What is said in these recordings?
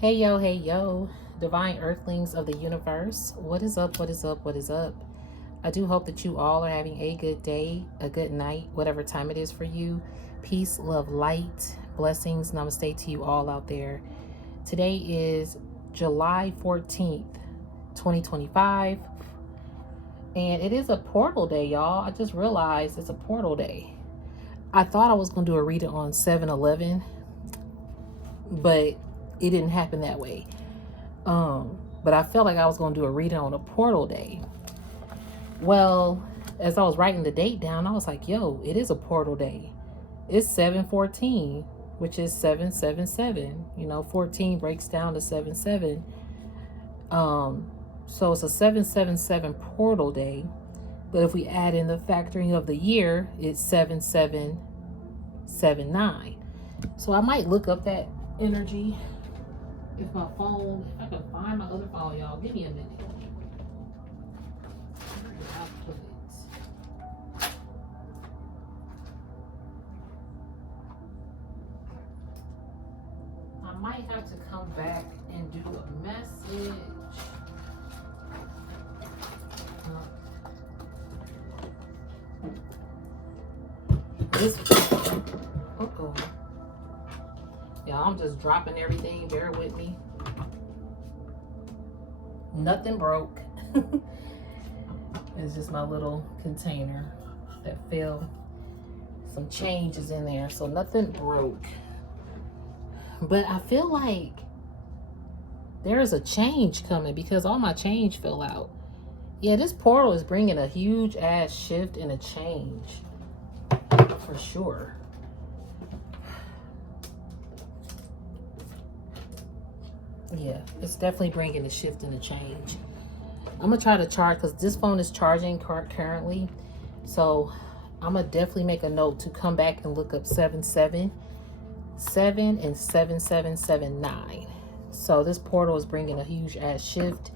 Hey yo, divine earthlings of the universe. What is up? What is up? What is up? I do hope that you all are having a good day, a good night, whatever time it is for you. Peace, love, light, blessings, namaste to you all out there. Today is July 14th, 2025, and it is a portal day, y'all. I just realized it's a portal day. I thought I was going to do a reading on 7-Eleven, but it didn't happen that way. But I felt like I was going to do a reading on a portal day. Well, as I was writing the date down, I was like, yo, it is a portal day. It's 7/14, which is 777. 14 breaks down to 7/7. So it's a 777 portal day. But if we add in the factoring of the year, it's 7779. So I might look up that energy. If I can find my other phone, y'all, give me a minute. I might have to come back and do a message. Yeah, I'm just dropping everything. Bear with me. Nothing broke. It's just my little container that fell. Some change is in there, so nothing broke. But I feel like there is a change coming because all my change fell out. Yeah, this portal is bringing a huge ass shift and a change for sure. Yeah, it's definitely bringing a shift and a change. I'm gonna try to charge because this phone is charging currently, so I'm gonna definitely make a note to come back and look up 777 and 7779. So this portal is bringing a huge ass shift.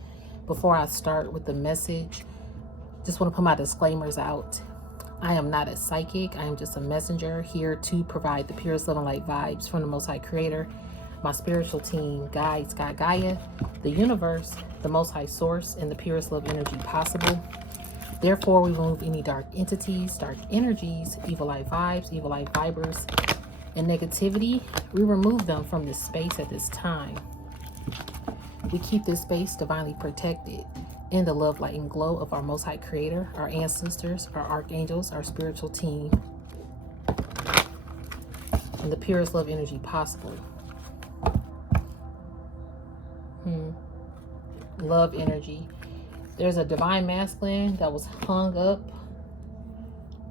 Before I start with the message, just want to put my disclaimers out. I am not a psychic. I am just a messenger here to provide the purest love and light vibes from the Most High Creator, my spiritual team, guides, God Gaia, the universe, the Most High Source, and the purest love energy possible. Therefore, we remove any dark entities, dark energies, evil eye vibes, evil eye vibers, and negativity. We remove them from this space at this time. We keep this space divinely protected in the love, light, and glow of our Most High Creator, our ancestors, our archangels, our spiritual team, and the purest love energy possible. Love energy. There's a divine masculine that was hung up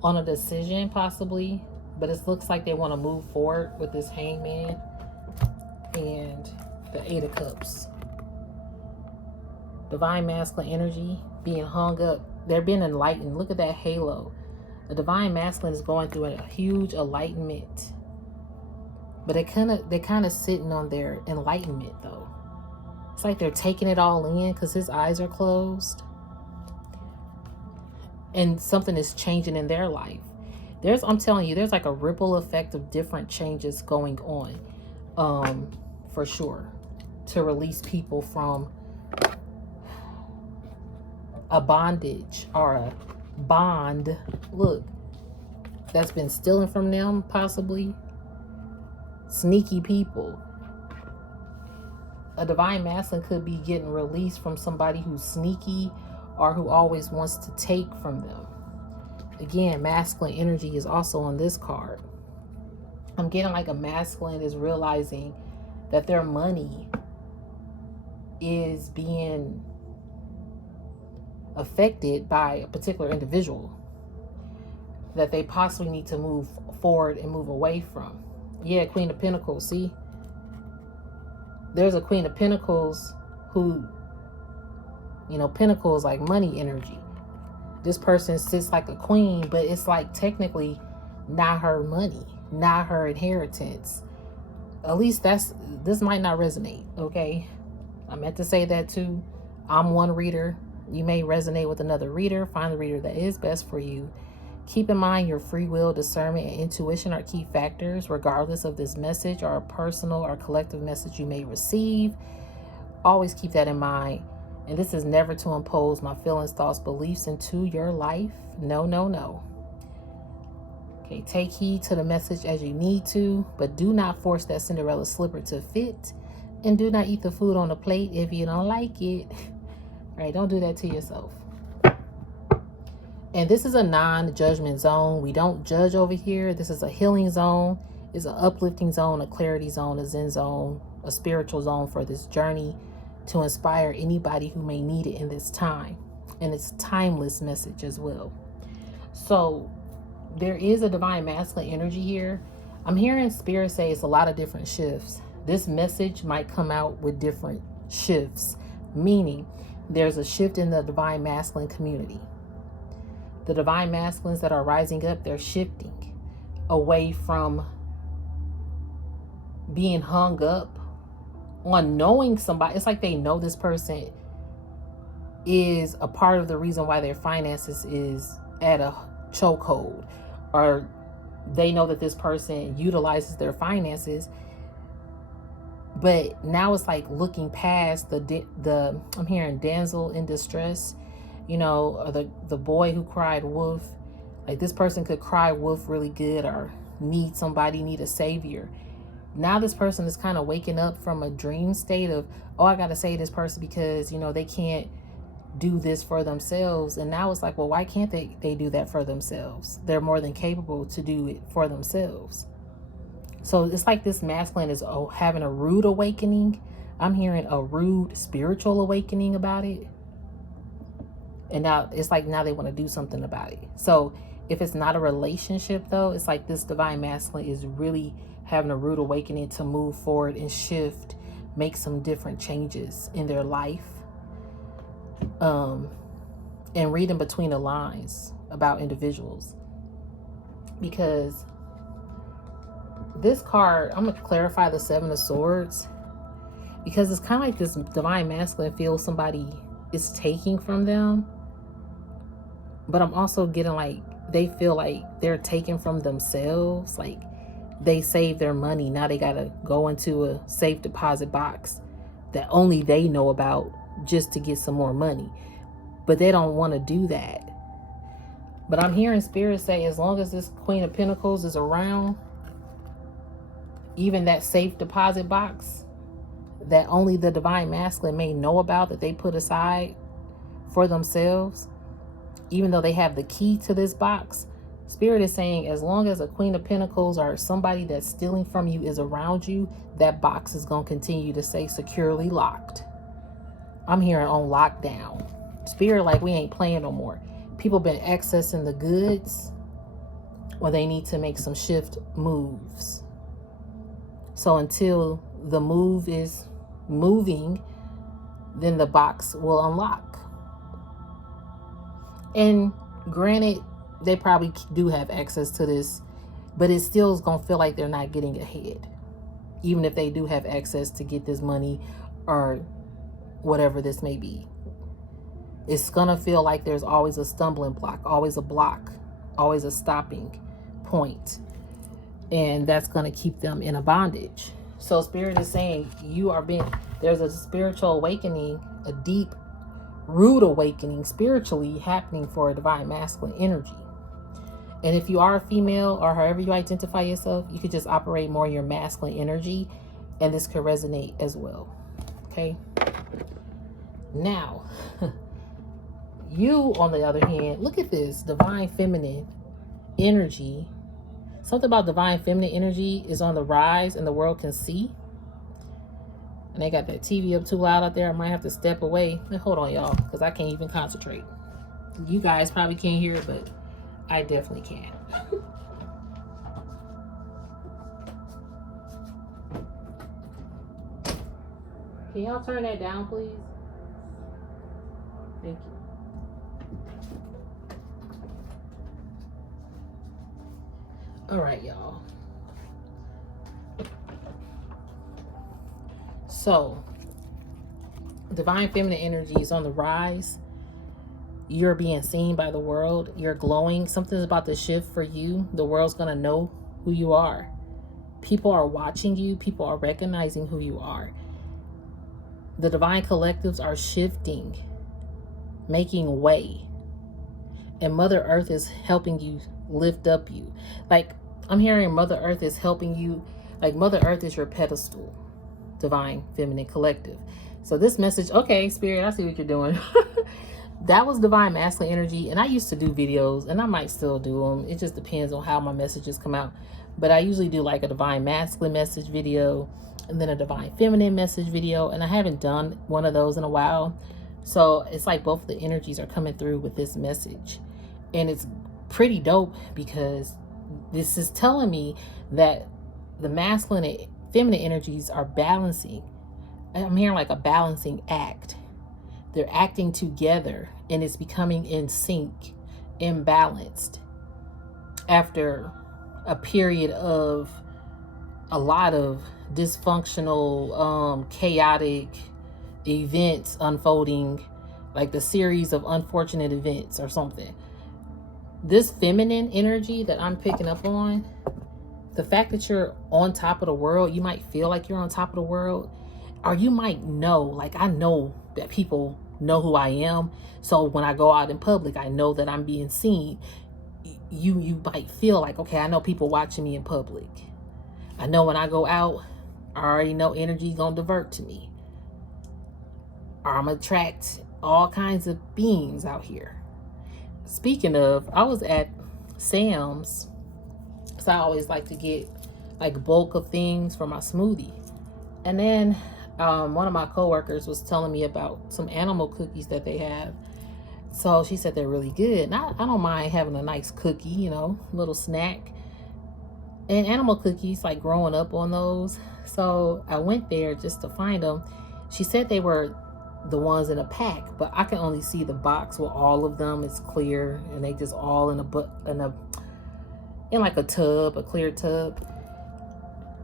on a decision possibly, but it looks like they want to move forward with this hangman and the 8 of cups. Divine masculine energy being hung up. They're being enlightened. Look at that halo. The divine masculine is going through a huge enlightenment, but they're kind of sitting on their enlightenment though. It's like they're taking it all in because his eyes are closed. And something is changing in their life. I'm telling you, there's like a ripple effect of different changes going on. For sure. To release people from a bondage or a bond. Look, that's been stealing from them possibly. Sneaky people. A divine masculine could be getting released from somebody who's sneaky or who always wants to take from them. Again, masculine energy is also on this card. I'm getting like a masculine is realizing that their money is being affected by a particular individual that they possibly need to move forward and move away from. Yeah, Queen of Pentacles, see? There's a Queen of Pentacles who, Pentacles like money energy. This person sits like a queen, but it's like technically not her money, not her inheritance. At least this might not resonate, okay? I meant to say that too. I'm one reader. You may resonate with another reader. Find the reader that is best for you. Keep in mind your free will, discernment, and intuition are key factors, regardless of this message or a personal or collective message you may receive. Always keep that in mind. And this is never to impose my feelings, thoughts, beliefs into your life. No, no, no. Okay, take heed to the message as you need to, but do not force that Cinderella slipper to fit. And do not eat the food on the plate if you don't like it. All right, don't do that to yourself. And this is a non-judgment zone. We don't judge over here. This is a healing zone. It's an uplifting zone, a clarity zone, a zen zone, a spiritual zone for this journey to inspire anybody who may need it in this time. And it's a timeless message as well. So there is a divine masculine energy here. I'm hearing spirit say it's a lot of different shifts. This message might come out with different shifts, meaning there's a shift in the divine masculine community. The divine masculines that are rising up, they're shifting away from being hung up on knowing somebody. It's like they know this person is a part of the reason why their finances is at a chokehold, or they know that this person utilizes their finances. But now it's like looking past the I'm hearing damsel in distress, you know, or the boy who cried wolf. Like this person could cry wolf really good, or need a savior. Now this person is kind of waking up from a dream state of, oh, I gotta save this person because, you know, they can't do this for themselves. And now it's like, well, why can't they do that for themselves? They're more than capable to do it for themselves. So it's like this masculine is having a rude awakening. I'm hearing a rude spiritual awakening about it. And now it's like now they want to do something about it. So if it's not a relationship though, it's like this divine masculine is really having a rude awakening to move forward and shift, make some different changes in their life. And reading between the lines about individuals. Because this card, I'm going to clarify the Seven of Swords, because it's kind of like this divine masculine feels somebody is taking from them. But I'm also getting like they feel like they're taking from themselves. Like they save their money. Now they got to go into a safe deposit box that only they know about just to get some more money. But they don't want to do that. But I'm hearing spirit say as long as this Queen of Pentacles is around, even that safe deposit box that only the divine masculine may know about, that they put aside for themselves, even though they have the key to this box, spirit is saying as long as a Queen of Pentacles or somebody that's stealing from you is around you, that box is going to continue to stay securely locked. I'm hearing on lockdown. Spirit like we ain't playing no more. People been accessing the goods, or they need to make some shift moves. So until the move is moving, then the box will unlock. And granted, they probably do have access to this, but it still is going to feel like they're not getting ahead. Even if they do have access to get this money or whatever this may be. It's going to feel like there's always a stumbling block, always a stopping point. And that's going to keep them in a bondage. So Spirit is saying there's a spiritual awakening, a deep, rude awakening spiritually happening for a divine masculine energy. And if you are a female or however you identify yourself, you could just operate more in your masculine energy, and this could resonate as well. Okay. Now, you, on the other hand, look at this divine feminine energy. Something about divine feminine energy is on the rise and the world can see. And they got that TV up too loud out there. I might have to step away. Hold on, y'all, because I can't even concentrate. You guys probably can't hear it, but I definitely can. Can y'all turn that down, please? Thank you. All right, y'all. So, divine feminine energy is on the rise. you're being seen by the world. You're glowing. Something's about to shift for you. The world's going to know who you are. People are watching you. People are recognizing who you are. The divine collectives are shifting, making way. And Mother Earth is helping you lift up you. Like, I'm hearing Mother Earth is helping you. Like, Mother Earth is your pedestal. Divine Feminine Collective. So this message, okay, Spirit, I see what you're doing. That was Divine Masculine energy. And I used to do videos, and I might still do them. It just depends on how my messages come out. But I usually do like a Divine Masculine message video, and then a Divine Feminine message video. And I haven't done one of those in a while. So it's like both of the energies are coming through with this message. And it's pretty dope because this is telling me that the masculine and feminine energies are balancing. I'm hearing like a balancing act. They're acting together and it's becoming in sync, imbalanced after a period of a lot of dysfunctional, chaotic events unfolding, like the series of unfortunate events or something. This feminine energy that I'm picking up on, the fact that you're on top of the world, you might feel like you're on top of the world, or you might know, like I know that people know who I am. So when I go out in public, I know that I'm being seen. You might feel like, okay, I know people watching me in public. I know when I go out, I already know energy gonna divert to me. Or I'm gonna attract all kinds of beings out here. Speaking of, I was at Sam's. So I always like to get like bulk of things for my smoothie. And then one of my coworkers was telling me about some animal cookies that they have. So she said they're really good. And I don't mind having a nice cookie, you know, little snack. And animal cookies, like growing up on those. So I went there just to find them. She said they were the ones in a pack, but I can only see the box with all of them. It's clear, and they just all in like a tub, a clear tub.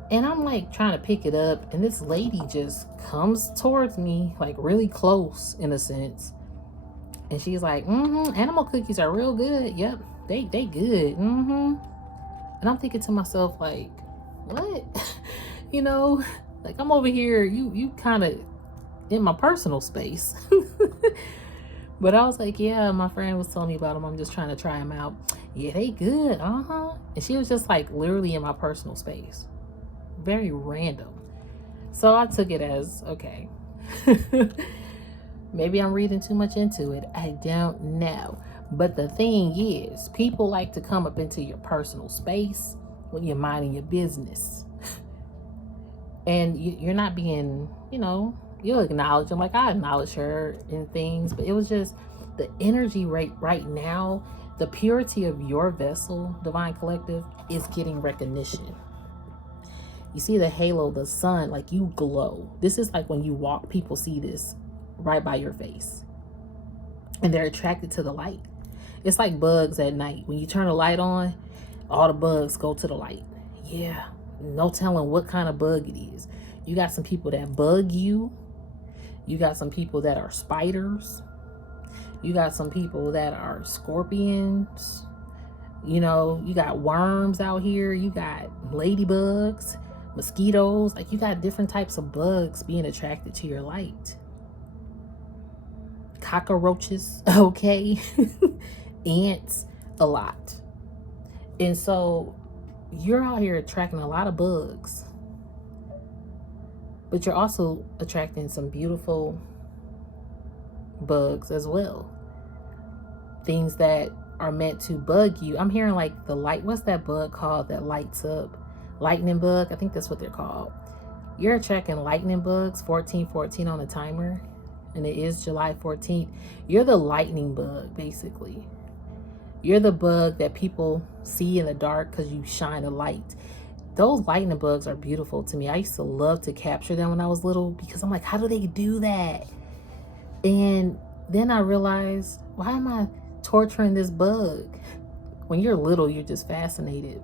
And I'm like trying to pick it up, and this lady just comes towards me, like really close in a sense. And she's like, animal cookies are real good. Yep, they good. And I'm thinking to myself, like, what? You know, like I'm over here, you kind of in my personal space. But I was like, yeah, my friend was telling me about them. I'm just trying to try them out. Yeah, they good. And she was just like literally in my personal space. Very random. So I took it as, okay. Maybe I'm reading too much into it. I don't know. But the thing is, people like to come up into your personal space when you're minding your business. And you're not being, you know, you'll acknowledge them. Like I acknowledge her and things, but it was just the energy right now, the purity of your vessel, Divine Collective, is getting recognition. You see the halo, the sun, like you glow. This is like when you walk, people see this right by your face. And they're attracted to the light. It's like bugs at night. When you turn the light on, all the bugs go to the light. Yeah, no telling what kind of bug it is. You got some people that bug you. You got some people that are spiders. You got some people that are scorpions. You know, you got worms out here. You got ladybugs, mosquitoes. Like you got different types of bugs being attracted to your light. Cockroaches, okay. Ants, a lot. And so you're out here attracting a lot of bugs. But you're also attracting some beautiful bugs as well. Things that are meant to bug you. I'm hearing like the light, what's that bug called that lights up? Lightning bug, I think that's what they're called. You're attracting lightning bugs, 1414 on the timer. And it is July 14th. You're the lightning bug, basically. You're the bug that people see in the dark because you shine a light. Those lightning bugs are beautiful to me. I used to love to capture them when I was little because I'm like, how do they do that? And then I realized, why am I torturing this bug? When you're little, you're just fascinated.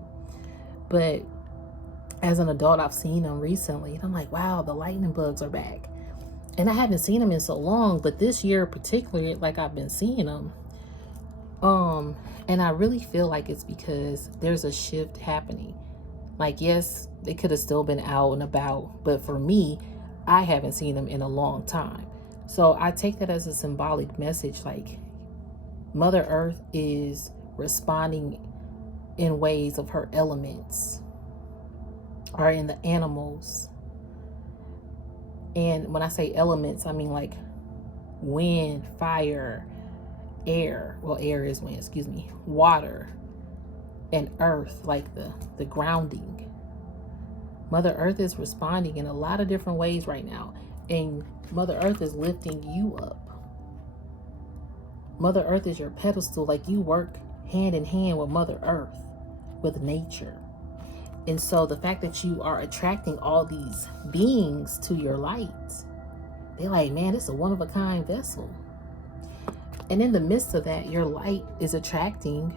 But as an adult, I've seen them recently. And I'm like, wow, the lightning bugs are back. And I haven't seen them in so long. But this year particularly, like I've been seeing them. And I really feel like it's because there's a shift happening. Like, yes, they could have still been out and about, but for me, I haven't seen them in a long time. So I take that as a symbolic message. Like, Mother Earth is responding in ways of her elements, or in the animals. And when I say elements, I mean like wind, fire, air. Well, air is wind, excuse me. Water and earth, like the grounding. Mother Earth is responding in a lot of different ways right now. And Mother Earth is lifting you up. Mother Earth is your pedestal. Like, you work hand in hand with Mother Earth, with nature. And so the fact that you are attracting all these beings to your light, they're like, man, this is a one-of-a-kind vessel. And in the midst of that, your light is attracting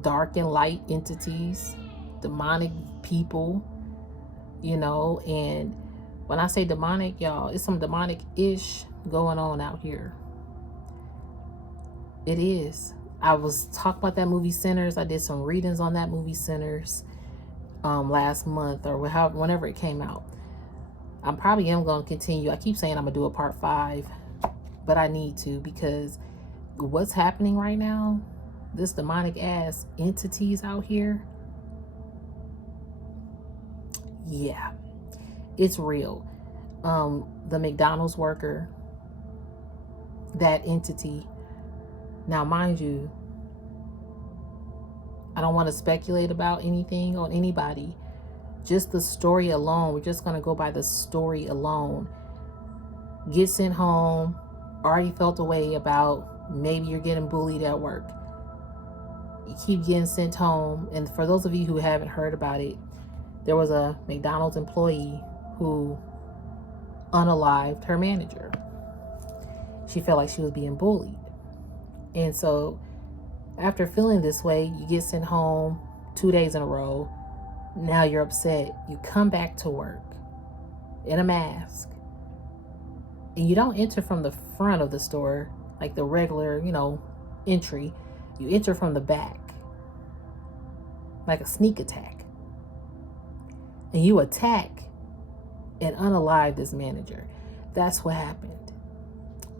dark and light entities, demonic people, you know. And when I say demonic, y'all, it's some demonic-ish going on out here. It is. I was talking about that movie Sinners. I did some readings on that movie Sinners last month, or whenever it came out. I probably am going to continue. I keep saying I'm going to do a part 5, but I need to, because what's happening right now, this demonic ass entities out here, yeah, it's real. The McDonald's worker, that entity. Now, mind you, I don't want to speculate about anything on anybody. Just the story alone. We're just going to go by the story alone. Get sent home. Already felt a way about maybe you're getting bullied at work. You keep getting sent home. And for those of you who haven't heard about it, there was a McDonald's employee who unalived her manager. She felt like she was being bullied. And so after feeling this way, you get sent home 2 days in a row. Now you're upset. You come back to work in a mask. And you don't enter from the front of the store like the regular, entry. You enter from the back, like a sneak attack. And you attack and unalive this manager. That's what happened.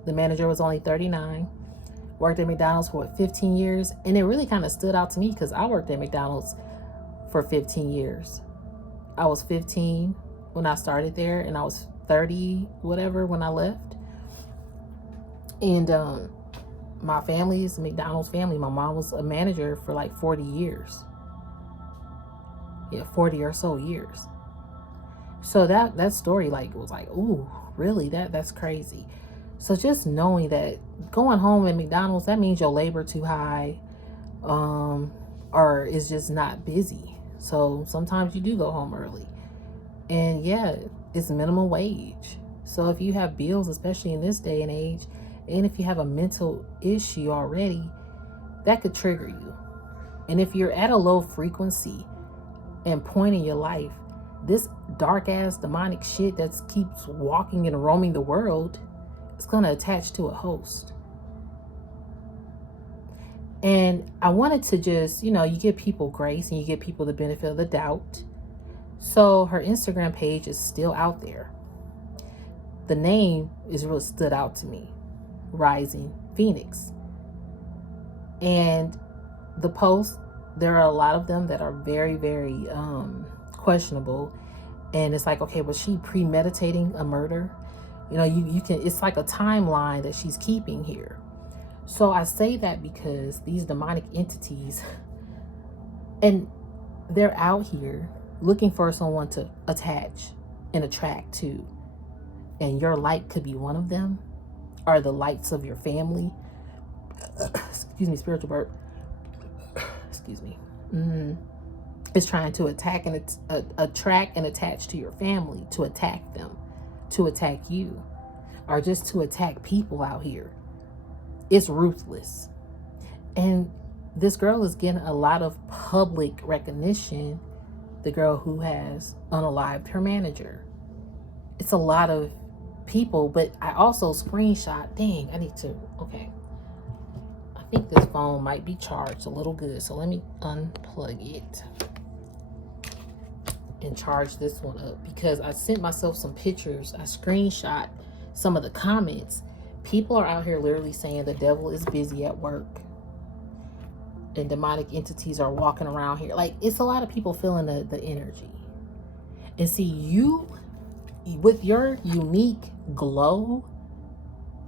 The manager was only 39. Worked at McDonald's for 15 years. And it really kind of stood out to me because I worked at McDonald's for 15 years. I was 15 when I started there, and I was 30 whatever when I left. And my family is a McDonald's family. My mom was a manager for like 40 years. Yeah, 40 or so years. So that story was like, ooh, really? That's crazy. So just knowing that going home at McDonald's, that means your labor too high, or is just not busy. So sometimes you do go home early. And yeah, it's minimum wage. So if you have bills, especially in this day and age, and if you have a mental issue already, that could trigger you. And if you're at a low frequency and point in your life, this dark ass demonic shit that keeps walking and roaming the world, it's going to attach to a host. And I wanted to just, you give people grace and you give people the benefit of the doubt. So her Instagram page is still out there. The name is really stood out to me, Rising Phoenix. And the posts, there are a lot of them that are very, very questionable. And it's like, okay, was she premeditating a murder? You can, it's like a timeline that she's keeping here. So I say that because these demonic entities, and they're out here looking for someone to attach and attract to. And your light could be one of them, or the lights of your family. Excuse me, spiritual burp. Excuse me. It's trying to attack and attract and attach to your family, to attack them, to attack you, or just to attack people out here. It's ruthless. And this girl is getting a lot of public recognition, the girl who has unalived her manager. It's a lot of people, but I also screenshot. Dang, I need to, okay. think this phone might be charged a little good. So let me unplug it and charge this one up, because I sent myself some pictures. I screenshot some of the comments. People are out here literally saying the devil is busy at work and demonic entities are walking around here. Like, it's a lot of people feeling the energy. And see, you with your unique glow,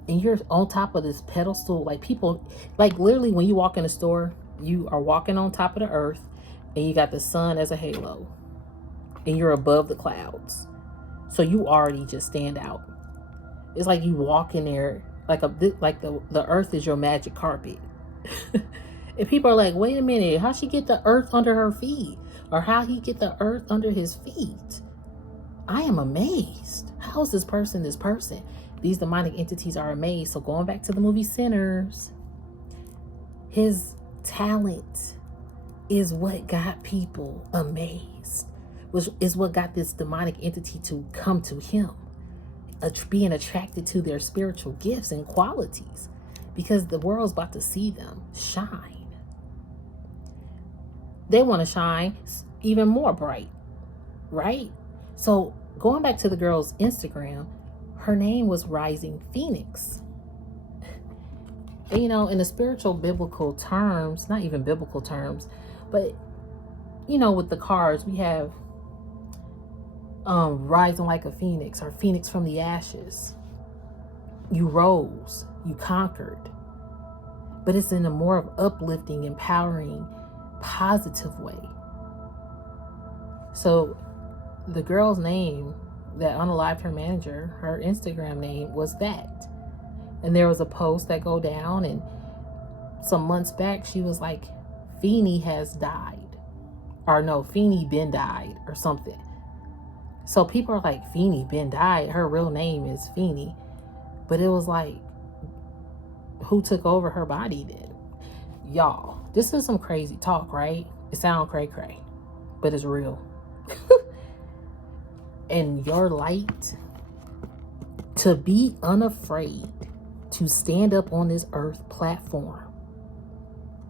and you're on top of this pedestal. Like, people, like, literally when you walk in the store, you are walking on top of the earth and you got the sun as a halo and you're above the clouds. So you already just stand out. It's like you walk in there like the earth is your magic carpet. And people are like, wait a minute, how she get the earth under her feet? Or how he get the earth under his feet? I am amazed. How is this person this person? These demonic entities are amazed. So going back to the movie Sinners, his talent is what got people amazed, which is what got this demonic entity to come to him, being attracted to their spiritual gifts and qualities, because the world's about to see them shine. They want to shine even more bright, right? So going back to the girl's Instagram, her name was Rising Phoenix. And, you know, in the spiritual biblical terms, not even biblical terms, but, you know, with the cards, we have rising like a phoenix, or phoenix from the ashes. You rose, you conquered. But it's in a more of uplifting, empowering, positive way. So the girl's name that unalived her manager, her Instagram name was that. And there was a post that go down, and some months back she was like, Feeny has died, or no, Feeny been died, or something. So people are like, Feeny been died, her real name is Feeny. But it was like, who took over her body then? Y'all, this is some crazy talk, right? It sounds cray cray, but it's real. And your light, to be unafraid to stand up on this earth platform.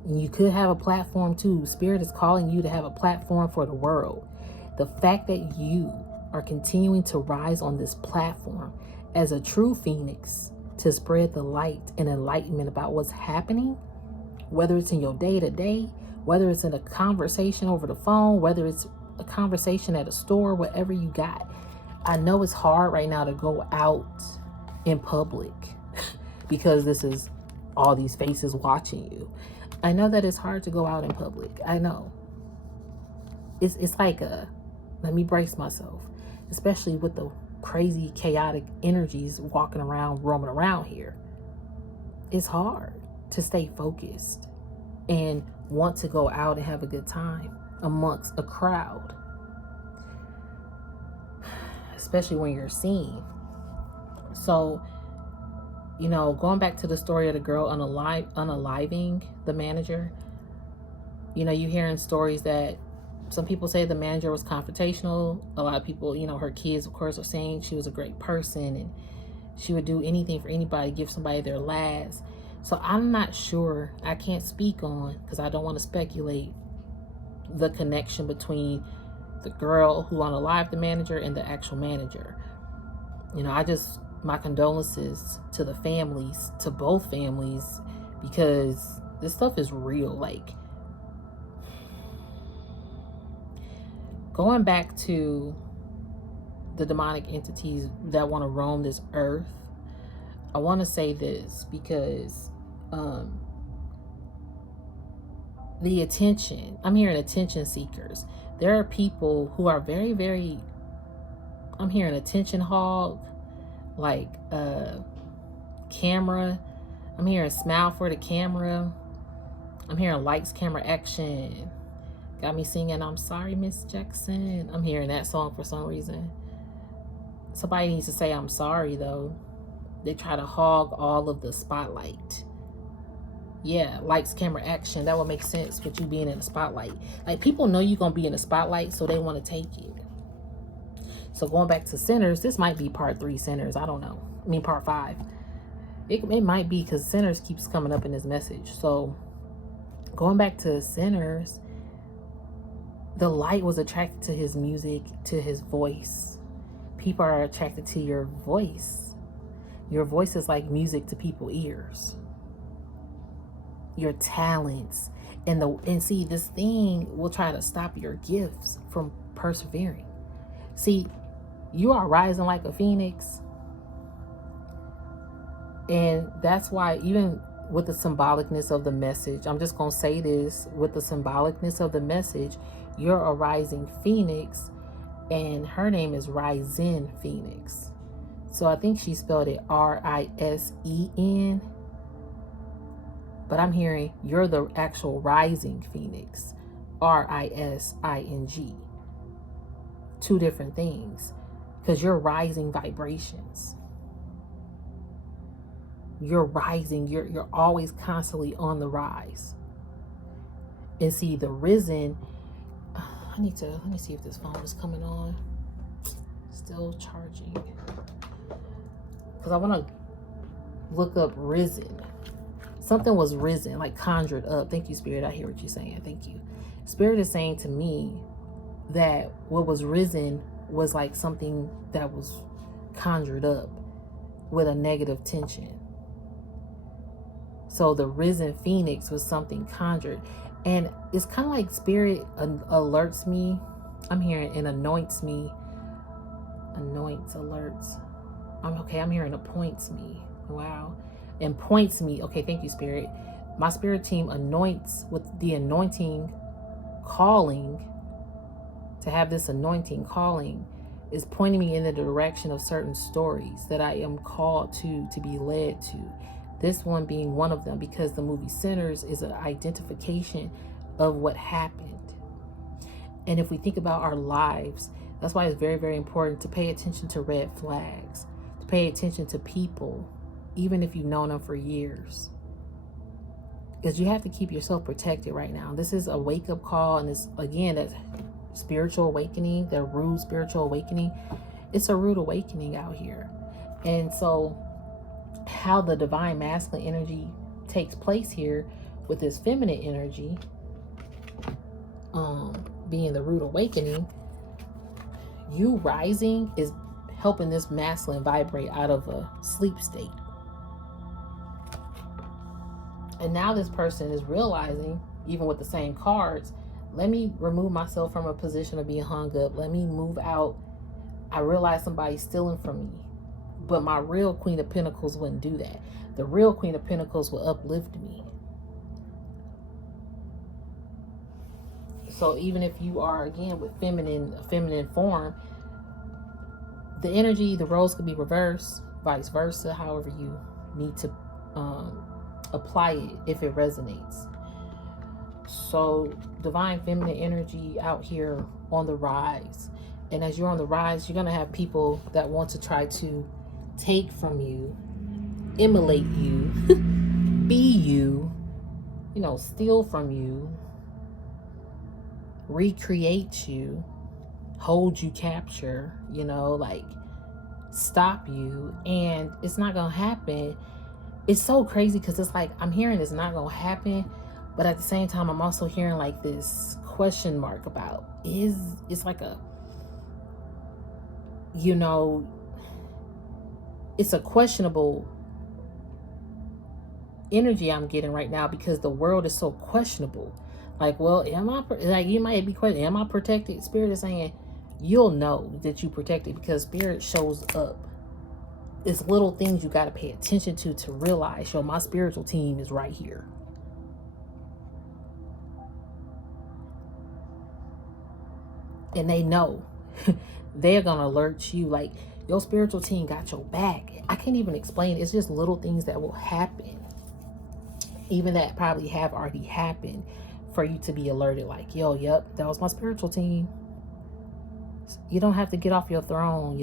And you could have a platform too. Spirit is calling you to have a platform for the world. The fact that you are continuing to rise on this platform as a true phoenix to spread the light and enlightenment about what's happening, whether it's in your day-to-day, whether it's in a conversation over the phone, whether it's a conversation at a store, whatever you got. I know it's hard right now to go out in public because this is all these faces watching you. I know that it's hard to go out in public. I know. It's like let me brace myself, especially with the crazy chaotic energies walking around, roaming around here. It's hard to stay focused and want to go out and have a good time amongst a crowd, especially when you're seen. So, you know, going back to the story of the girl unaliving the manager, you know, you hearing stories that some people say the manager was confrontational. A lot of people, you know, her kids, of course, are saying she was a great person and she would do anything for anybody, give somebody their last. So I'm not sure. I can't speak on, because I don't want to speculate, the connection between the girl who unalived the manager and the actual manager. You know, my condolences to the families, to both families, because this stuff is real. Like, going back to the demonic entities that want to roam this earth, I want to say this because the attention, I'm hearing attention seekers. There are people who are very, very, I'm hearing attention hog, like camera. I'm hearing smile for the camera. I'm hearing lights, camera, action. Got me singing I'm Sorry, Miss Jackson. I'm hearing that song for some reason. Somebody needs to say I'm sorry, though. They try to hog all of the spotlight. Yeah, lights, camera, action. That would make sense with you being in the spotlight. Like, people know you're going to be in the spotlight, so they want to take it. So going back to Sinners, this might be part 3 Sinners. I don't know. I mean, part 5. It might be because sinners keeps coming up in this message. So going back to sinners, the light was attracted to his music, to his voice. People are attracted to your voice. Your voice is like music to people's ears. Your talents. And see, this thing will try to stop your gifts from persevering. See, you are rising like a phoenix. And that's why, even with the symbolicness of the message, I'm just going to say this, with the symbolicness of the message, you're a rising phoenix, and her name is Risen Phoenix. So I think she spelled it R-I-S-E-N. But I'm hearing you're the actual rising phoenix, R-I-S-I-N-G. Two different things, because you're rising vibrations. You're rising. You're always constantly on the rise. And see, the risen. Let me see if this phone is coming on. Still charging. Because I want to look up risen. Something was risen, like conjured up. Thank you, Spirit. I hear what you're saying. Thank you. Spirit is saying to me that what was risen was like something that was conjured up with a negative tension. So the risen phoenix was something conjured. And it's kind of like Spirit alerts me. I'm hearing and anoints me. Anoints, alerts. I'm hearing appoints me. Wow. And points me. Okay, thank you, Spirit. My spirit team anoints with the anointing calling. To have this anointing calling is pointing me in the direction of certain stories that I am called to be led to. This one being one of them, because the movie Sinners is an identification of what happened. And if we think about our lives, that's why it's very, very important to pay attention to red flags, to pay attention to people, even if you've known them for years. Because you have to keep yourself protected right now. This is a wake-up call, and it's, again, that spiritual awakening, the rude spiritual awakening. It's a rude awakening out here. And so how the divine masculine energy takes place here with this feminine energy being the rude awakening, you rising is helping this masculine vibrate out of a sleep state. And now this person is realizing, even with the same cards, let me remove myself from a position of being hung up. Let me move out. I realize somebody's stealing from me. But my real Queen of Pentacles wouldn't do that. The real Queen of Pentacles will uplift me. So even if you are, again, with feminine form, the energy, the roles could be reversed, vice versa, however you need to apply it if it resonates. So divine feminine energy out here on the rise. And as you're on the rise, you're going to have people that want to try to take from you, immolate you, be you, steal from you, recreate you, hold you capture, stop you. And it's not going to happen. It's so crazy because it's like, I'm hearing it's not going to happen. But at the same time, I'm also hearing like this question mark about, it's like a, it's a questionable energy I'm getting right now, because the world is so questionable. Like, well, you might be questioning, am I protected? Spirit is saying, you'll know that you protected, because Spirit shows up. It's little things you got to pay attention to realize, my spiritual team is right here. And they know. They're going to alert you, like, your spiritual team got your back. I can't even explain. It's just little things that will happen. Even that probably have already happened for you to be alerted. Like, yep, that was my spiritual team. You don't have to get off your throne,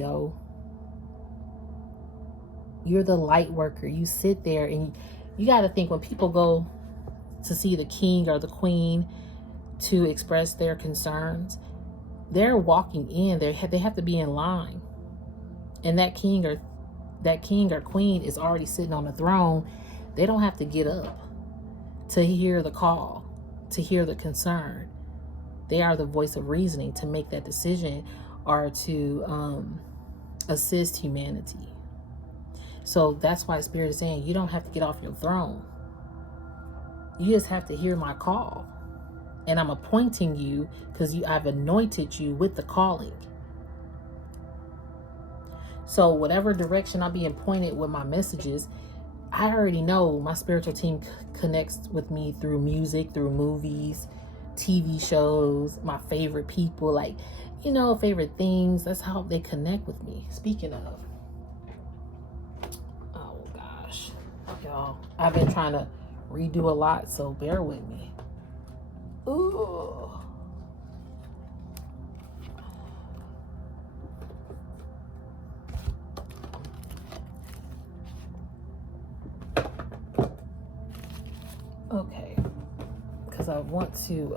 You're the light worker. You sit there and you got to think, when people go to see the king or the queen to express their concerns, they're walking in. They have to be in line. And that king or that king or queen is already sitting on the throne. They don't have to get up to hear the call, to hear the concern. They are the voice of reasoning to make that decision or to assist humanity. So that's why Spirit is saying you don't have to get off your throne. You just have to hear my call. And I'm appointing you because I've anointed you with the calling. So whatever direction I'm being pointed with my messages, I already know my spiritual team connects with me through music, through movies, TV shows, my favorite people, like, you know, favorite things. That's how they connect with me. Speaking of, oh gosh, y'all, I've been trying to redo a lot, so bear with me. Ooh. Okay, because I want to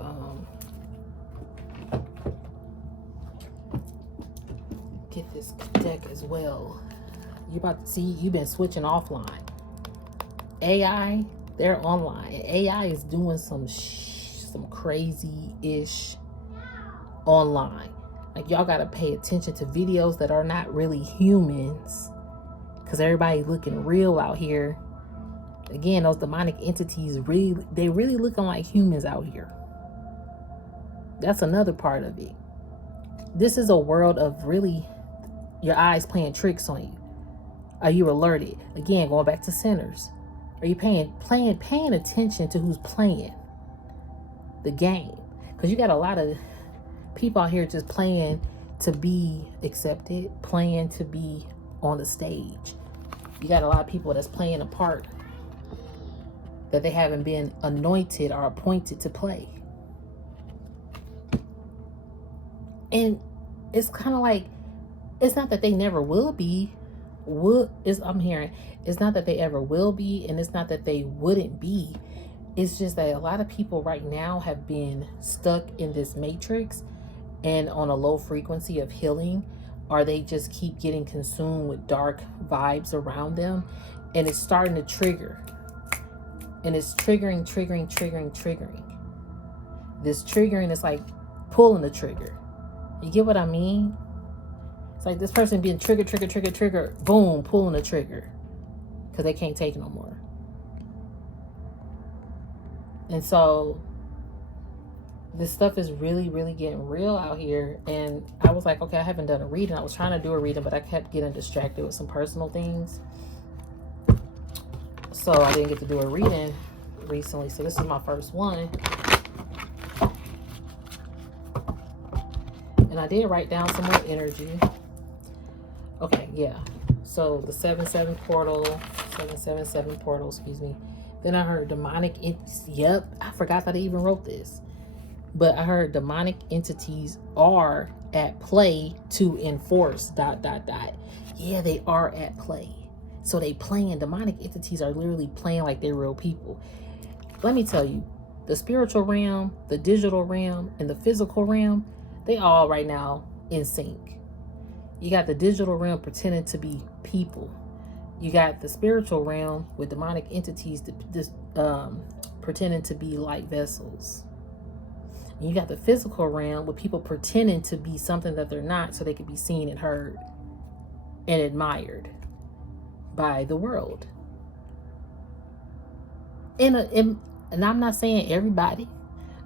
get this deck as well. You about to see, you've been switching offline. AI, they're online. And AI is doing some crazy-ish online. Like, y'all got to pay attention to videos that are not really humans, because everybody looking real out here. Again, those demonic entities, they really looking like humans out here. That's another part of it. This is a world of really your eyes playing tricks on you. Are you alerted? Again, going back to sinners. Are you paying attention to who's playing the game? Because you got a lot of people out here just playing to be accepted, playing to be on the stage. You got a lot of people that's playing a part that they haven't been anointed or appointed to play. And it's kind of like, it's not that they never will be. I'm hearing, it's not that they ever will be, and it's not that they wouldn't be. It's just that a lot of people right now have been stuck in this matrix and on a low frequency of healing, or they just keep getting consumed with dark vibes around them, and it's starting to trigger. And it's triggering. This triggering is like pulling the trigger. You get what I mean? It's like this person being trigger, boom, pulling the trigger. Because they can't take it no more. And so this stuff is really, really getting real out here. And I was like, okay, I haven't done a reading. I was trying to do a reading, but I kept getting distracted with some personal things. So I didn't get to do a reading recently. So this is my first one. And I did write down some more energy. Okay, yeah. So the 777 portal, excuse me. Then I heard demonic, yep, I forgot that I even wrote this. But I heard demonic entities are at play to enforce ... Yeah, they are at play. So they playing, demonic entities are literally playing like they're real people. Let me tell you, the spiritual realm, the digital realm, and the physical realm, they all right now in sync. You got the digital realm pretending to be people. You got the spiritual realm with demonic entities pretending to be light vessels. And you got the physical realm with people pretending to be something that they're not, so they can be seen and heard and admired by the world. And I'm not saying everybody,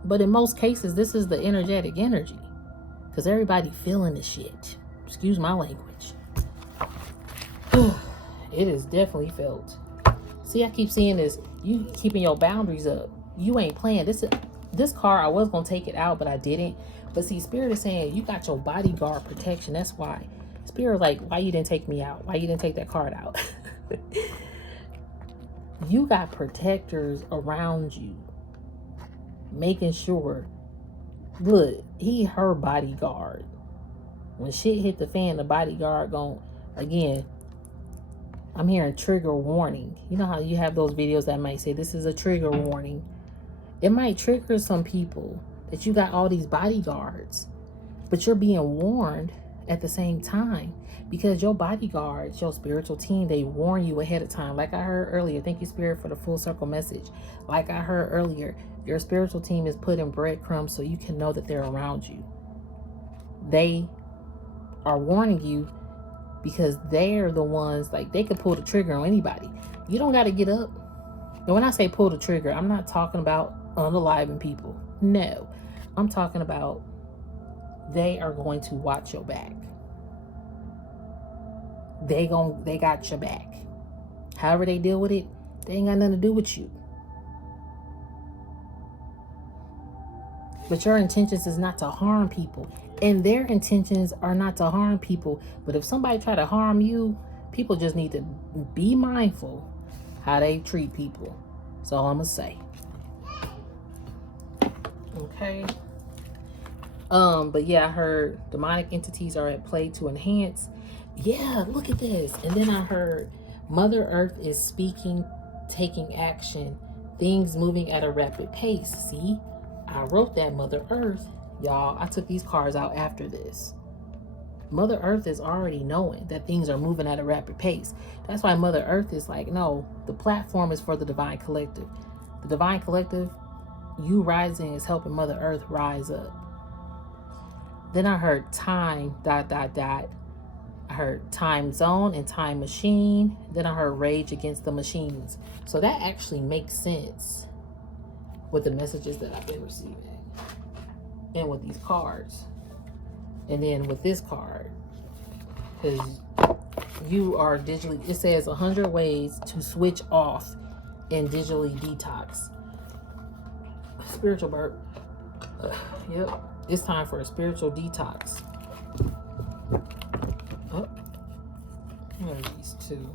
but in most cases, this is the energetic energy, because everybody feeling the shit. Excuse my language. It is definitely felt. See, I keep seeing this. You keeping your boundaries up. You ain't playing. This car, I was going to take it out, but I didn't. But see, Spirit is saying you got your bodyguard protection. That's why. Spirit like, why you didn't take me out? Why you didn't take that card out? You got protectors around you, making sure. Look, her bodyguard. When shit hit the fan, the bodyguard again, I'm hearing trigger warning. You know how you have those videos that might say this is a trigger warning? It might trigger some people that you got all these bodyguards, but you're being warned at the same time, Because your bodyguards, your spiritual team, they warn you ahead of time. Like I heard earlier, thank you, Spirit, for the full circle message. Like I heard earlier, your spiritual team is putting breadcrumbs so you can know that they're around you. They are warning you because they're the ones, like, they could pull the trigger on anybody. You don't got to get up. And when I say pull the trigger, I'm not talking about unaliving people. No, I'm talking about they are going to watch your back. They got your back. However they deal with it, they ain't got nothing to do with you. But your intentions is not to harm people. And their intentions are not to harm people. But if somebody try to harm you, people just need to be mindful how they treat people. That's all I'm going to say. Okay. But yeah, I heard demonic entities are at play to enhance. Yeah, look at this. And then I heard Mother Earth is speaking, taking action, things moving at a rapid pace. See, I wrote that, Mother Earth. Y'all, I took these cards out after this. Mother Earth is already knowing that things are moving at a rapid pace. That's why Mother Earth is like, no, the platform is for the Divine Collective. The Divine Collective, you rising is helping Mother Earth rise up. Then I heard time, ... I heard time zone and time machine. Then I heard rage against the machines. So that actually makes sense with the messages that I've been receiving. And with these cards. And then with this card. Because you are digitally, it says 100 ways to switch off and digitally detox. Spiritual burp. Yep. It's time for a spiritual detox. Oh, what are these two?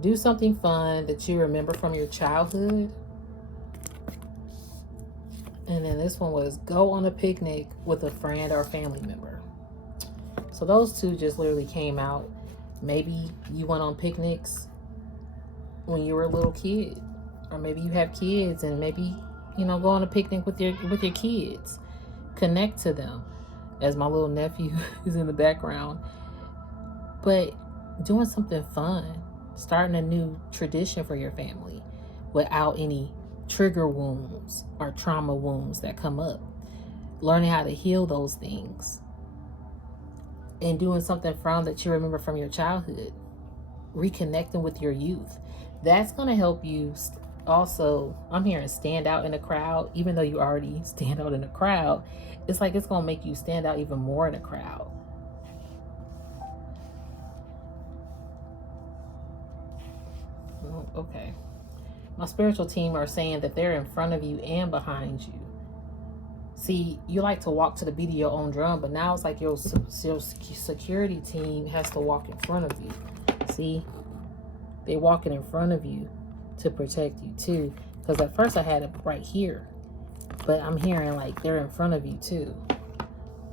Do something fun that you remember from your childhood. And then this one was go on a picnic with a friend or family member. So those two just literally came out. Maybe you went on picnics when you were a little kid. Or maybe you have kids and maybe, you know, go on a picnic with your kids. Connect to them. As my little nephew is in the background. But doing something fun, starting a new tradition for your family without any trigger wounds or trauma wounds that come up. Learning how to heal those things. And doing something from that you remember from your childhood. Reconnecting with your youth. That's going to help you also, I'm hearing stand out in a crowd. Even though you already stand out in a crowd, it's like it's going to make you stand out even more in a crowd. Okay. My spiritual team are saying that they're in front of you and behind you. See, you like to walk to the beat of your own drum, but now it's like your security team has to walk in front of you. See? They're walking in front of you to protect you too. Because at first I had it right here. But I'm hearing like they're in front of you too.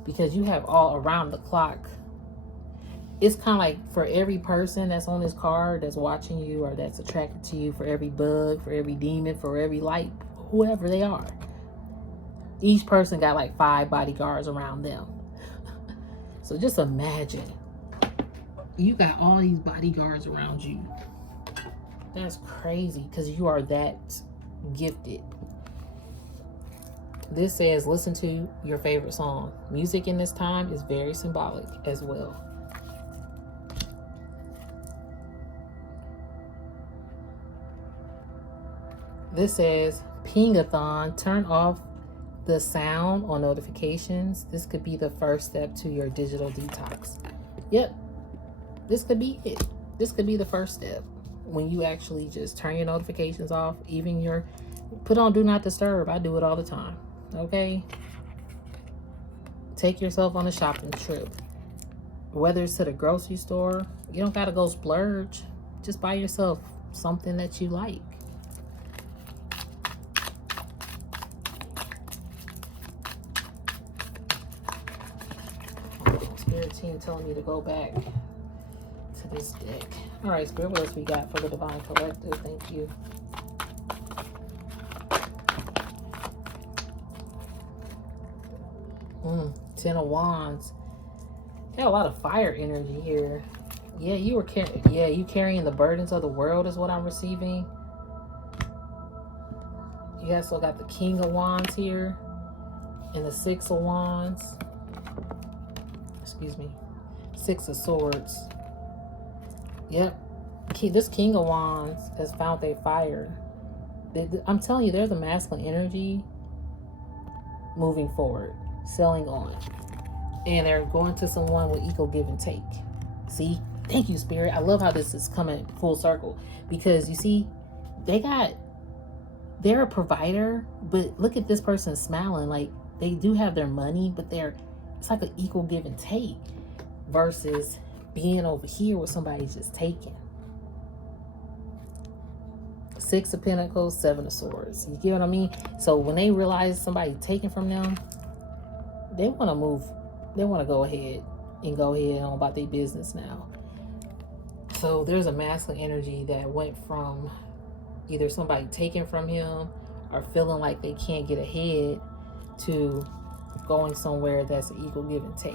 Because you have all around the clock. It's kind of like for every person that's on this card that's watching you or that's attracted to you, for every bug, for every demon, for every light, whoever they are. Each person got like 5 bodyguards around them. So just imagine. You got all these bodyguards around you. That's crazy because you are that gifted. This says listen to your favorite song. Music in this time is very symbolic as well. This says ping-a-thon, turn off the sound on notifications. This could be the first step to your digital detox. Yep, this could be it. This could be the first step when you actually just turn your notifications off. Even your put on do not disturb. I do it all the time. Okay, take yourself on a shopping trip, whether it's to the grocery store. You don't gotta go splurge. Just buy yourself something that you like. Spirit team telling me to go back to this deck. All right, Spirit, what else we got for the Divine Collective? Thank you. Ten of Wands. Got a lot of fire energy here. Yeah, you carrying the burdens of the world is what I'm receiving. You also got the King of Wands here and the Six of Wands. Excuse me. Six of Swords. Yep. This King of Wands has found their fire. I'm telling you, there's a masculine energy moving forward, selling on. And they're going to someone with equal give and take. See? Thank you, Spirit. I love how this is coming full circle. Because you see, they're a provider, but look at this person smiling. Like, they do have their money, but it's like an equal give and take versus being over here where somebody's just taking. Six of Pentacles, Seven of Swords. You get what I mean? So when they realize somebody's taking from them, they want to move. They want to go ahead on about their business now. So there's a masculine energy that went from either somebody taking from him or feeling like they can't get ahead to going somewhere that's an equal give and take.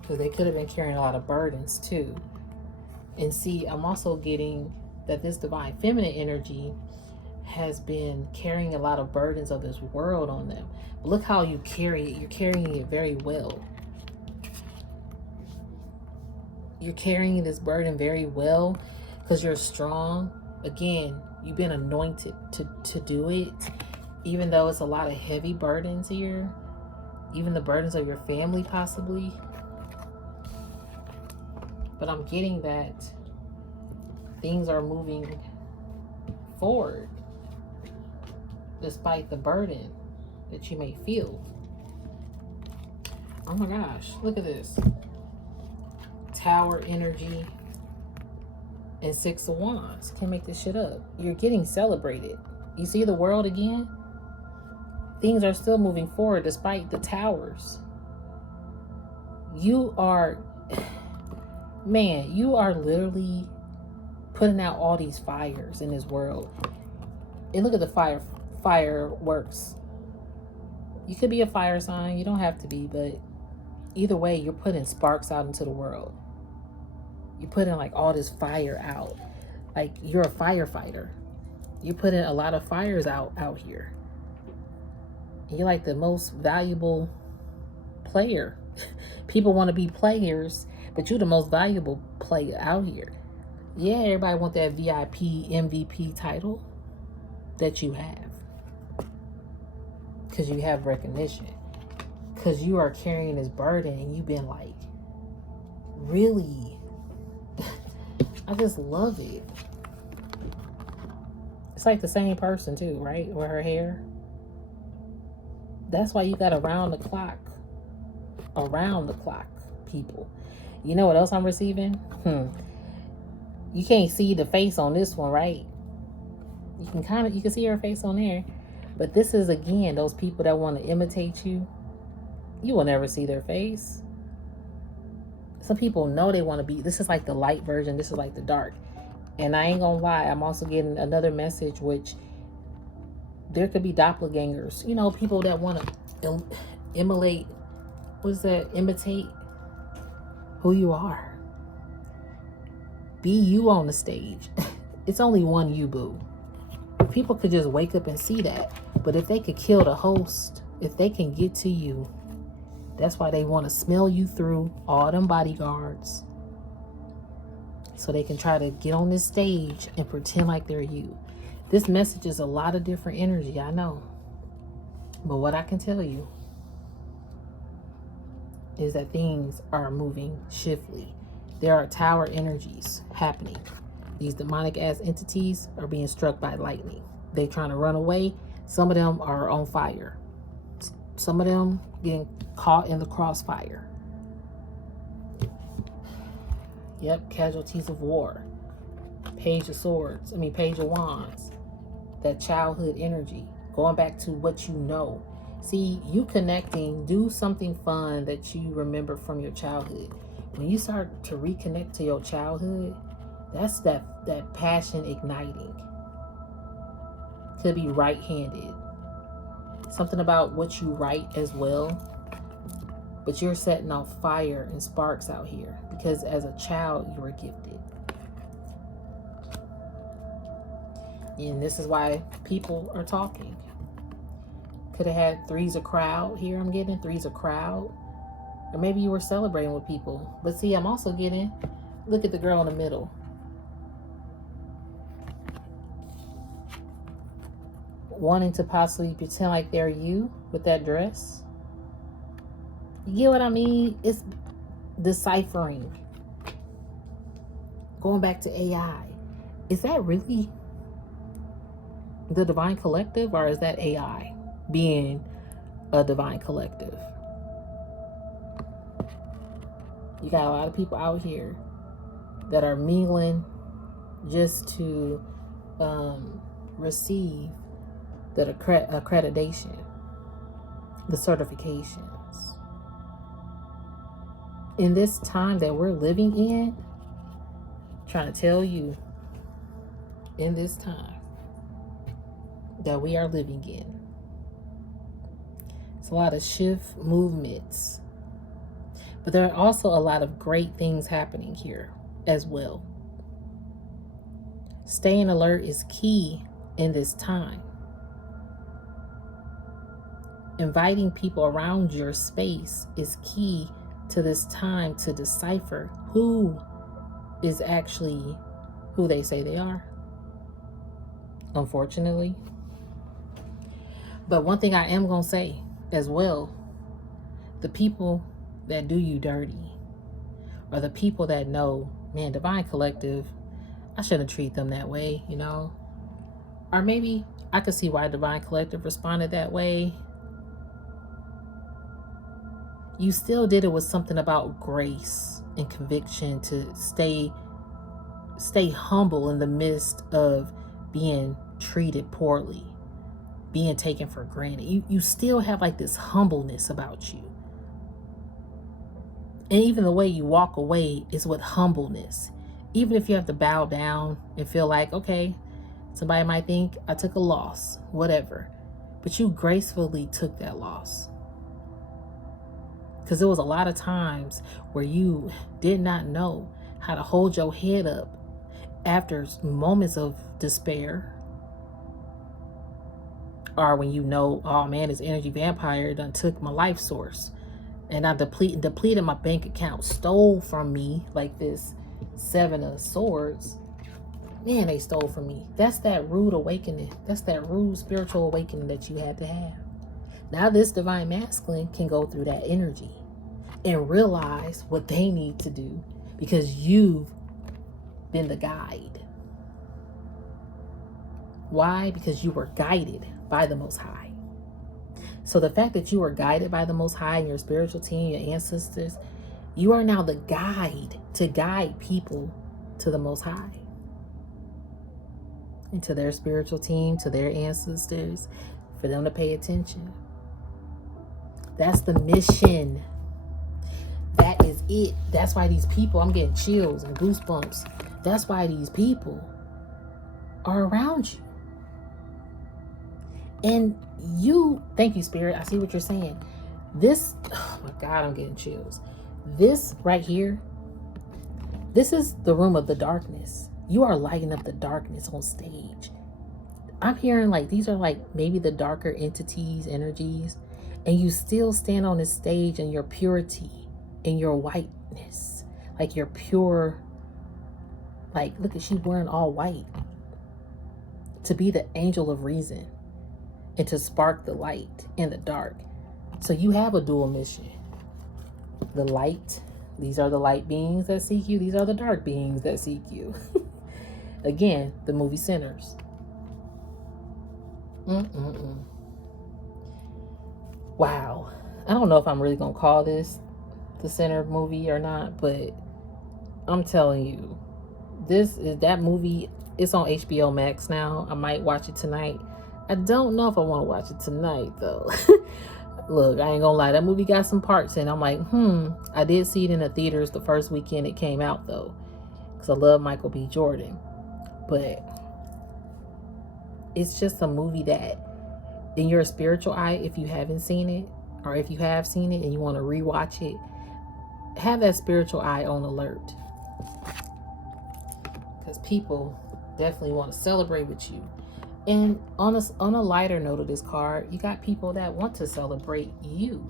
Because they could have been carrying a lot of burdens too. And see, I'm also getting that this divine feminine energy has been carrying a lot of burdens of this world on them. But look how you carry it. You're carrying it very well. You're carrying this burden very well because you're strong. Again, you've been anointed to do it. Even though it's a lot of heavy burdens here. Even the burdens of your family possibly. But I'm getting that things are moving forward despite the burden that you may feel. Oh my gosh, look at this. Tower energy and Six of Wands. Can't make this shit up. You're getting celebrated. You see the world again? Things are still moving forward despite the towers. You are... Man, you are literally putting out all these fires in this world. And look at the fireworks. You could be a fire sign. You don't have to be, but either way, you're putting sparks out into the world. You're putting like all this fire out. Like you're a firefighter. You're putting a lot of fires out here. And you're like the most valuable player. People want to be players, but you're the most valuable player out here. Yeah, everybody want that VIP MVP title that you have. Because you have recognition. Because you are carrying this burden and you've been like, really? I just love it. It's like the same person too, right? With her hair. That's why you got around the clock people. You know what else I'm receiving? You can't see the face on this one, right? You can see her face on there. But this is, again, those people that want to imitate you. You will never see their face. Some people know they want to be. This is like the light version. This is like the dark. And I ain't gonna lie, I'm also getting another message, which there could be doppelgangers. You know, people that want to imitate who you are. Be you on the stage. It's only one you, boo. People could just wake up and see that. But if they could kill the host, if they can get to you, that's why they want to smell you through all them bodyguards. So they can try to get on this stage and pretend like they're you. This message is a lot of different energy, I know. But what I can tell you is that things are moving swiftly. There are tower energies happening. These demonic ass entities are being struck by lightning. They're trying to run away. Some of them are on fire. Some of them getting caught in the crossfire. Yep, casualties of war. Page of Wands. That childhood energy. Going back to what you know. See, you connecting, do something fun that you remember from your childhood. When you start to reconnect to your childhood, that's that passion igniting. Could be right-handed. Something about what you write as well. But you're setting off fire and sparks out here because as a child, you were gifted. And this is why people are talking. Could have had three's a crowd here. I'm getting three's a crowd. Or maybe you were celebrating with people. But see, I'm also getting, look at the girl in the middle. Wanting to possibly pretend like they're you with that dress. You get what I mean? It's deciphering. Going back to AI. Is that really the divine collective, or is that AI being a divine collective? You got a lot of people out here that are mingling just to receive the accreditation, the certifications. In this time that we're living in, trying to tell you, in this time that we are living in, it's a lot of shift movements, but there are also a lot of great things happening here as well. Staying alert is key in this time. Inviting people around your space is key to this time to decipher who is actually who they say they are, unfortunately. But one thing I am going to say as well, the people that do you dirty, or the people that know, man, divine collective, I shouldn't treat them that way, you know? Or maybe I could see why divine collective responded that way. You still did it with something about grace and conviction to stay humble in the midst of being treated poorly, being taken for granted. You still have like this humbleness about you. And even the way you walk away is with humbleness. Even if you have to bow down and feel like, okay, somebody might think I took a loss, whatever. But you gracefully took that loss. Because there was a lot of times where you did not know how to hold your head up after moments of despair. Or when you know, oh man, this energy vampire done took my life source. And I depleted my bank account, stole from me, like this 7 of Swords. Man, they stole from me. That's that rude awakening. That's that rude spiritual awakening that you had to have. Now this divine masculine can go through that energy and realize what they need to do because you've been the guide. Why? Because you were guided by the Most High. So the fact that you were guided by the Most High and your spiritual team, your ancestors, you are now the guide to guide people to the Most High. And to their spiritual team, to their ancestors, for them to pay attention. That's the mission. That is it. That's why these people, I'm getting chills and goosebumps. That's why these people are around you. And you, thank you, Spirit. I see what you're saying. This, oh my God, I'm getting chills. This right here, this is the room of the darkness. You are lighting up the darkness on stage. I'm hearing like, these are like maybe the darker entities, energies, and you still stand on this stage in your purity, in your whiteness, like you're pure. Like, look at, she's wearing all white to be the angel of reason and to spark the light in the dark. So you have a dual mission. The light, these are the light beings that seek you. These are the dark beings that seek you. Again, the movie Sinners. Wow. I don't know if I'm really going to call this the Sinner movie or not, but I'm telling you, this is that movie. It's on HBO Max now. I might watch it tonight. I don't know if I want to watch it tonight, though. Look, I ain't gonna lie. That movie got some parts in. I'm like, I did see it in the theaters the first weekend it came out, though. Because I love Michael B. Jordan. But it's just a movie that in your spiritual eye, if you haven't seen it, or if you have seen it and you want to rewatch it, have that spiritual eye on alert. Because people definitely want to celebrate with you. And on a lighter note of this card, you got people that want to celebrate you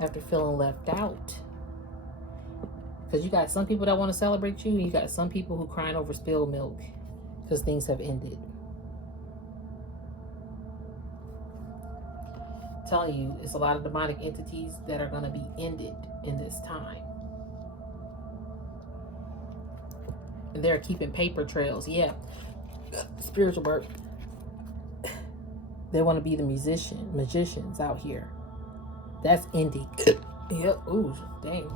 after feeling left out. Because you got some people that want to celebrate you, and you got some people who crying over spilled milk because things have ended. I'm telling you, it's a lot of demonic entities that are going to be ended in this time. And they're keeping paper trails. Yeah. Spiritual work. They want to be the magicians out here. That's ending. Yep. Ooh, dang.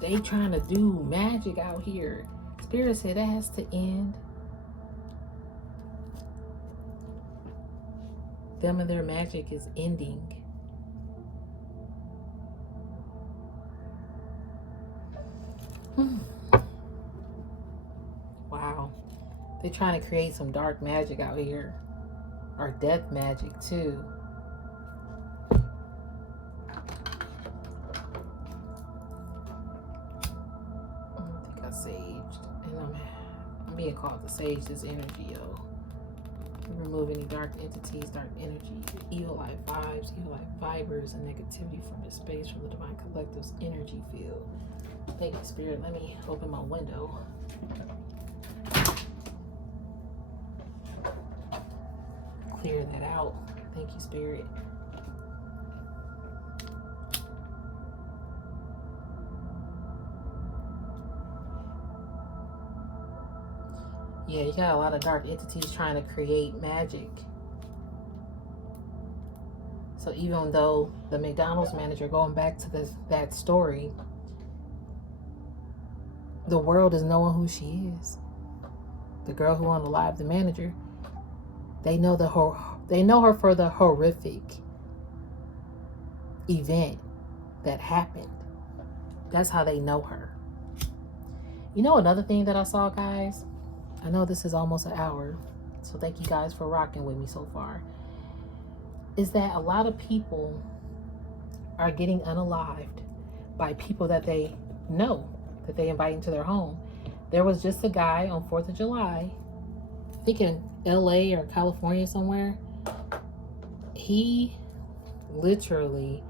They trying to do magic out here. Spirit said that has to end. Them and their magic is ending. Wow. They're trying to create some dark magic out here. Or death magic too. I think I saged. And I'm being called to sage this energy, yo. Remove any dark entities, dark energy, evil life vibes, evil life fibers, and negativity from the space, from the divine collective's energy field. Thank you, Spirit. Let me open my window. Clear that out. Thank you, Spirit. Yeah, you got a lot of dark entities trying to create magic. So even though the McDonald's manager, going back to that story, the world is knowing who she is. The girl who unalived the manager, they know her for the horrific event that happened. That's how they know her. You know, another thing that I saw, guys, I know this is almost an hour, so thank you guys for rocking with me so far, is that a lot of people are getting unalived by people that they know, that they invite into their home. There was just a guy on 4th of July, I think in LA or California somewhere. He literally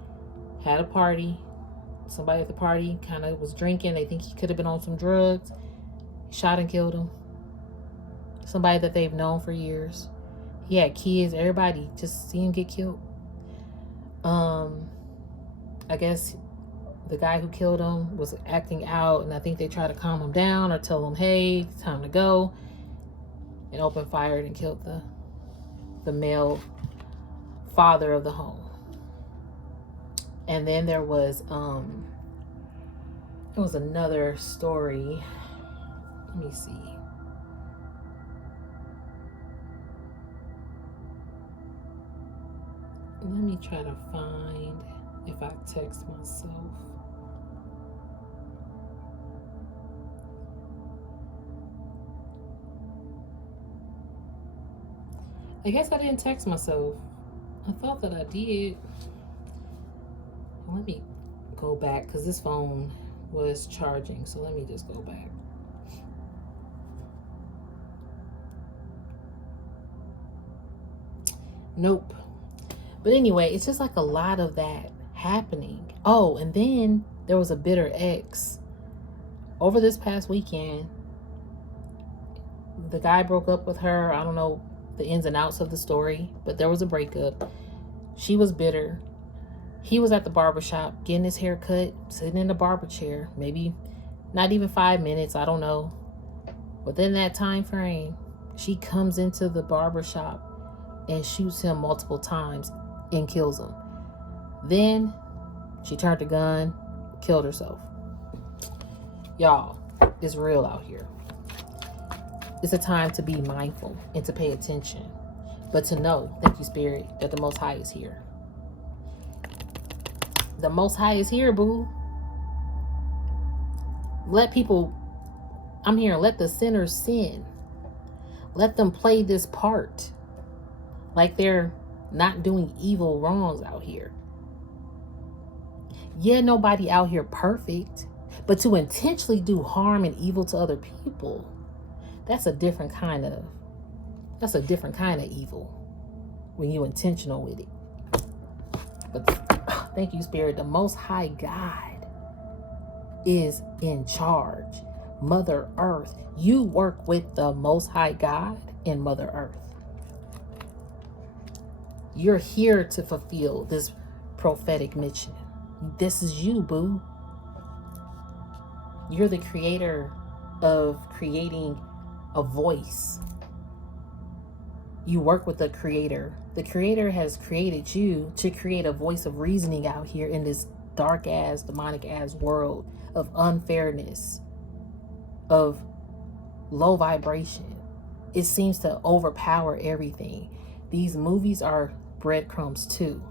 had a party. Somebody at the party kind of was drinking. They think he could have been on some drugs. Shot and killed him. Somebody that they've known for years. He had kids. Everybody just see him get killed. I guess the guy who killed him was acting out, and I think they tried to calm him down or tell him, hey, it's time to go, and opened fire and killed the male father of the home. And then there was another story. Let me see. Let me try to find if I text myself. I guess I didn't text myself. I thought that I did. Let me go back because this phone was charging. So let me just go back. Nope. But anyway, it's just like a lot of that happening. Oh, and then there was a bitter ex. Over this past weekend, the guy broke up with her. I don't know the ins and outs of the story, but there was a breakup. She was bitter. He was at the barbershop getting his hair cut, sitting in the barber chair, maybe not even 5 minutes, I don't know. Within that time frame, she comes into the barbershop and shoots him multiple times and kills him. Then she turned the gun, killed herself. Y'all, it's real out here. It's a time to be mindful and to pay attention, but to know, thank you, Spirit, that the Most High is here. The Most High is here, boo. Let people, I'm here, let the sinners sin. Let them play this part like they're not doing evil wrongs out here. Yeah, nobody out here perfect, but to intentionally do harm and evil to other people, that's a different kind of evil when you're intentional with it. But thank you, Spirit. The Most High God is in charge. Mother Earth. You work with the Most High God and Mother Earth. You're here to fulfill this prophetic mission. This is you, boo. You're the creator of creating a voice. You work with the creator. The creator has created you to create a voice of reasoning out here in this dark ass, demonic ass world of unfairness, of low vibration. It seems to overpower everything. These movies are breadcrumbs too.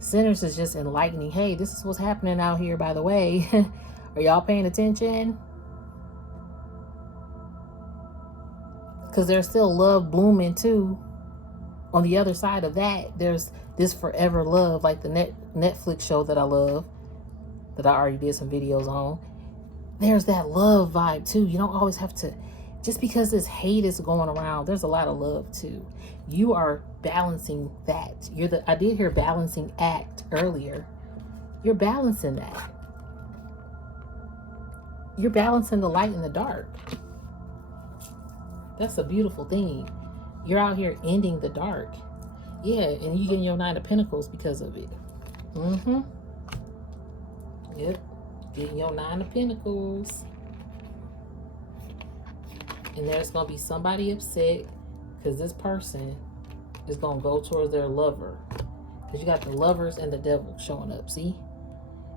Sinners is just enlightening. Hey, this is what's happening out here, by the way. Are y'all paying attention? Because there's still love blooming too. On the other side of that, there's this forever love, like the Netflix show that I love, that I already did some videos on. There's that love vibe too. You don't always have to, just because this hate is going around, there's a lot of love too. You are balancing that. I did hear balancing act earlier. You're balancing that. You're balancing the light and the dark. That's a beautiful thing. You're out here ending the dark. Yeah, and you getting your 9 of Pentacles because of it. Yep. Getting your 9 of Pentacles. And there's going to be somebody upset because this person is going to go towards their lover. Because you got the lovers and the devil showing up. See?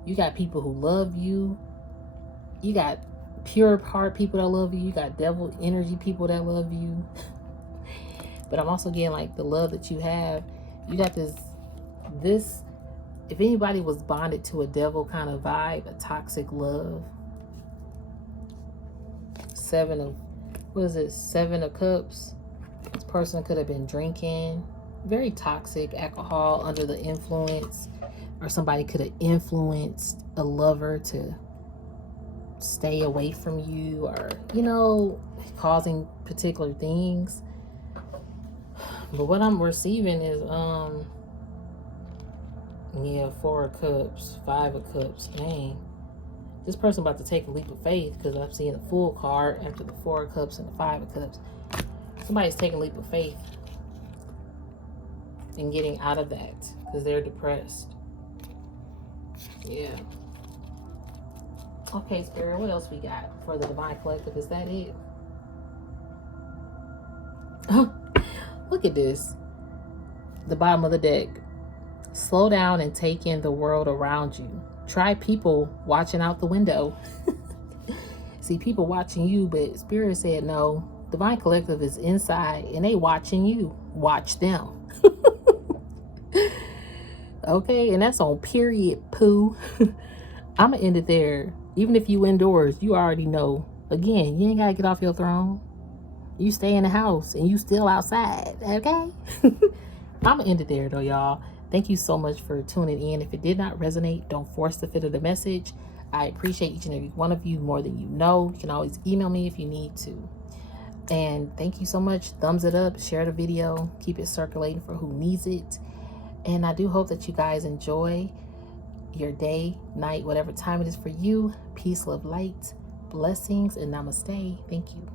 You got people who love you. You got pure heart people that love you. You got devil energy people that love you. But I'm also getting like the love that you have. You got this, if anybody was bonded to a devil kind of vibe, a toxic love. 7 of Cups. This person could have been drinking. Very toxic, alcohol, under the influence. Or somebody could have influenced a lover to stay away from you, or, you know, causing particular things. But what I'm receiving is, yeah, 4 of Cups, 5 of Cups. Dang. This person about to take a leap of faith, because I'm seeing a full card after the 4 of Cups and the 5 of Cups. Somebody's taking a leap of faith and getting out of that because they're depressed. Yeah. Okay, Spirit, what else we got for the Divine Collective? Is that it? Oh, look at this. The bottom of the deck. Slow down and take in the world around you. Try people watching out the window. See, people watching you, but Spirit said no. Divine Collective is inside and they watching you. Watch them. Okay, and that's on period, poo. I'm going to end it there. Even if you indoors, you already know. Again, you ain't got to get off your throne. You stay in the house and you still outside, okay? I'm going to end it there, though, y'all. Thank you so much for tuning in. If it did not resonate, don't force the fit of the message. I appreciate each and every one of you more than you know. You can always email me if you need to. And thank you so much. Thumbs it up, share the video, keep it circulating for who needs it. And I do hope that you guys enjoy your day, night, whatever time it is for you. Peace, love, light, blessings, and namaste. Thank you.